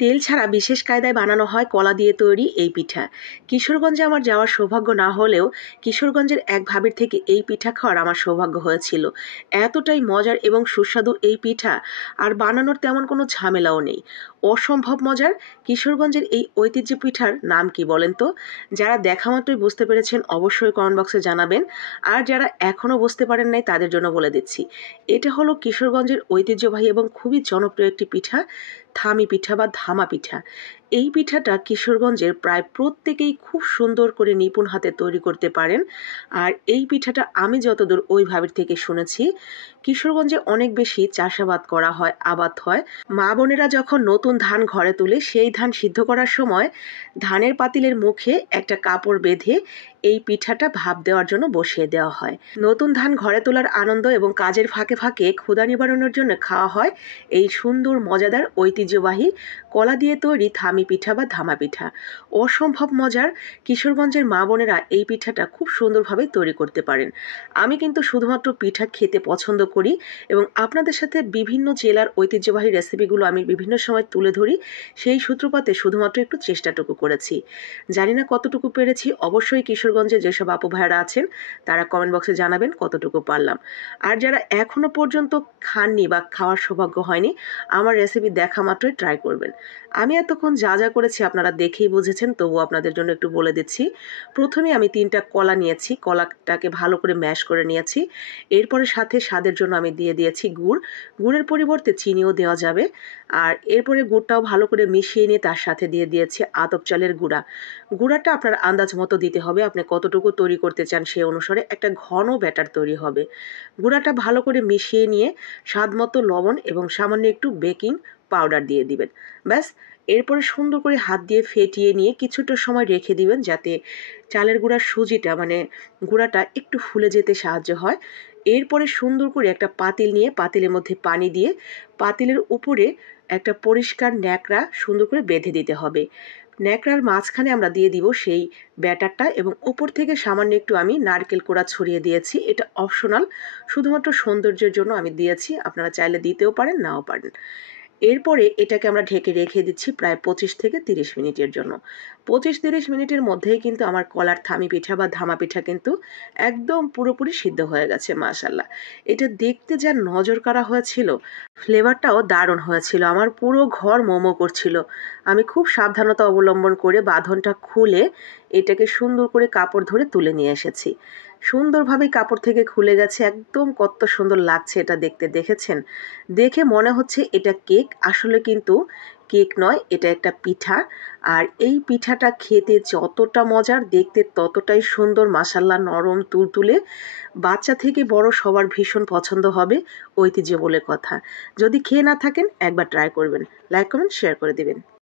তেল ছাড়া বিশেষ কায়দায় বানানো হয় কলা দিয়ে তৈরি এই পিঠা। কিশোরগঞ্জে আমার যাওয়ার সৌভাগ্য না হলেও কিশোরগঞ্জের এক ভাবির থেকে এই পিঠা খাওয়ার আমার সৌভাগ্য হয়েছিল। এতটাই মজার এবং সুস্বাদু এই পিঠা, আর বানানোর তেমন কোনো ঝামেলাও নেই। অসম্ভব মজার। কিশোরগঞ্জের এই ঐতিহ্য পিঠার নাম কি বলেন তো? যারা দেখা মাত্রই বুঝতে পেরেছেন অবশ্যই কমেন্ট বক্সে জানাবেন, আর যারা এখনও বুঝতে পারেন নাই তাদের জন্য বলে দিচ্ছি। এটা হলো কিশোরগঞ্জের ঐতিহ্যবাহী এবং খুবই জনপ্রিয় একটি পিঠা, থামি পিঠা বা ধামা পিঠা। এই পিঠাটা কিশোরগঞ্জের প্রায় প্রত্যেকেই খুব সুন্দর করে নিপুণ হাতে তৈরি করতে পারেন। আর এই পিঠাটা আমি যতদূর ওই ভাবির থেকে শুনেছি, কিশোরগঞ্জে অনেক বেশি চাষাবাদ করা হয়, আবাদ হয়। মা বোনেরা যখন নতুন ধান ঘরে তুলে সেই ধান সিদ্ধ করার সময় ধানের পাতিলের মুখে একটা কাপড় বেঁধে এই পিঠাটা ভাপ দেওয়ার জন্য বসিয়ে দেওয়া হয়। নতুন ধান ঘরে তোলার আনন্দ এবং কাজের ফাঁকে ফাঁকে ক্ষুধা নিবারণের জন্য খাওয়া হয় এই সুন্দর মজাদার ঐতিহ্যবাহী কলা দিয়ে তৈরি থামি পিঠা বা ধামা পিঠা। অসম্ভব মজার। কিশোরগঞ্জের মা বোনেরা এই পিঠাটা খুব সুন্দরভাবে তৈরি করতে পারেন। আমি কিন্তু শুধুমাত্র পিঠা খেতে পছন্দ করি এবং আপনাদের সাথে বিভিন্ন জেলার ঐতিহ্যবাহী রেসিপিগুলো আমি বিভিন্ন সময় তুলে ধরি। সেই সূত্রপাতে শুধুমাত্র একটু চেষ্টাটুকু করেছি। জানি না কতটুকু পেরেছি। অবশ্যই কিশোরগঞ্জে যেসব আপু ভাইয়েরা আছেন তারা কমেন্ট বক্সে জানাবেন কতটুকু পারলাম। আর যারা এখনো পর্যন্ত খাননি বা খাওয়ার সৌভাগ্য হয়নি, আমার রেসিপি দেখা মাত্রই ট্রাই করবেন। আমি এতক্ষণ যা যা করেছি আপনারা দেখেই বুঝেছেন, তবুও আপনাদের জন্য একটু বলে দিচ্ছি। প্রথমে আমি 3টা কলা নিয়েছি, কলাটাকে ভালো করে ম্যাশ করে নিয়েছি। এরপরে সাথে স্বাদের জন্য আমি দিয়ে দিয়েছি গুড়। গুড়ের পরিবর্তে চিনিও দেওয়া যাবে। আর এরপরে গুড়টাও ভালো করে মিশিয়ে নিয়ে তার সাথে দিয়ে দিয়েছি আতপ চালের গুঁড়া। গুঁড়াটা আপনার আন্দাজ মতো দিতে হবে, আপনি কতটুকু তৈরি করতে চান সেই অনুসারে একটা ঘন ব্যাটার তৈরি হবে। গুঁড়াটা ভালো করে মিশিয়ে নিয়ে স্বাদ মতো লবণ এবং সামান্য একটু বেকিং পাউডার দিয়ে দিবেন। ব্যাস। এরপরে সুন্দর করে হাত দিয়ে ফেটিয়ে নিয়ে কিছুটা সময় রেখে দিবেন, যাতে চালের গুঁড়ার সুজিটা গুঁড়াটা একটু ফুলে যেতে সাহায্য হয়। এরপরে সুন্দর করে একটা পাতিল নিয়ে পাতিলের মধ্যে পানি দিয়ে পাতিলের উপরে একটা পরিষ্কার ন্যাকড়া সুন্দর করে বেঁধে দিতে হবে। ন্যাকড়ার মাঝখানে আমরা দিয়ে দিব সেই ব্যাটারটা এবং উপর থেকে সামান্য একটু আমি নারকেল কোড়া ছড়িয়ে দিয়েছি। এটা অপশনাল, শুধুমাত্র সৌন্দর্যের জন্য আমি দিয়েছি। আপনারা চাইলে দিতেও পারেন, নাও পারেন। এরপরে এটাকে আমরা ঢেকে রেখে দিচ্ছি প্রায় 25 থেকে 30 মিনিটের জন্য। 25-30 মিনিটের মধ্যেই কিন্তু আমার কলার থামি পিঠা বা ধামা পিঠা কিন্তু একদম পুরোপুরি সিদ্ধ হয়ে গেছে মাশাআল্লাহ। এটা দেখতে যা নজর কাড়া হয়েছিল, ফ্লেভারটাও দারুণ হয়েছিল। আমার পুরো ঘর মোমো করছিল। আমি খুব সাবধানতা অবলম্বন করে বাঁধনটা খুলে এটাকে সুন্দর করে কাপড় ধরে তুলে নিয়ে এসেছি। সুন্দরভাবে কাপড় থেকে খুলে গেছে, একদম কত সুন্দর লাগছে এটা দেখতে। দেখেছেন? দেখে মনে হচ্ছে এটা কেক, আসলে কিন্তু কেক নয়, এটা একটা পিঠা। আর এই পিঠাটা খেতে যতটা মজার, দেখতে ততটাই সুন্দর মাশাআল্লাহ, নরম তুলতুলে। বাচ্চা থেকে বড় সবার ভীষণ পছন্দ হবে, ঐতিহ্য বলে কথা। যদি খেয়ে না থাকেন একবার ট্রাই করবেন। লাইক কমেন্ট শেয়ার করে দিবেন।